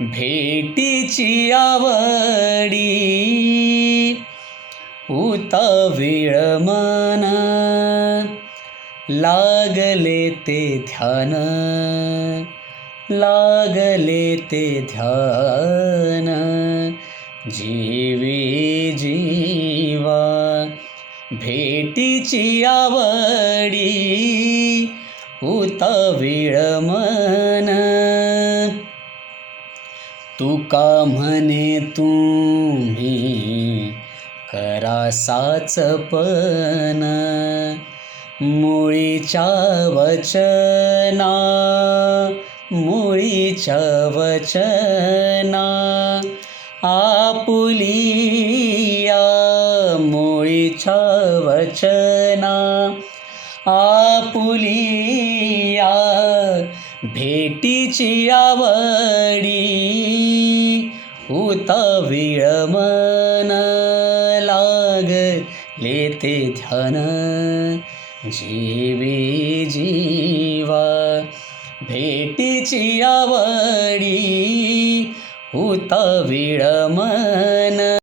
भेटीची आवडी उतावीळ मन, लागले ते ध्यान, लागले ते ध्यान, जीवी जीवा. भेटीची आवडी उतावीळ मन, तुका म्हणे तुम्ही करा साचपन, मुळीच्या वचना, मुळीच्या वचना, आपुलिया मुळीच्या वचना, आपुलिया. भेटीची आवडी उतावीळ मन, लागले ते ध्यान, जीवी जीवा. भेटीची आवडी उतावीळ मन.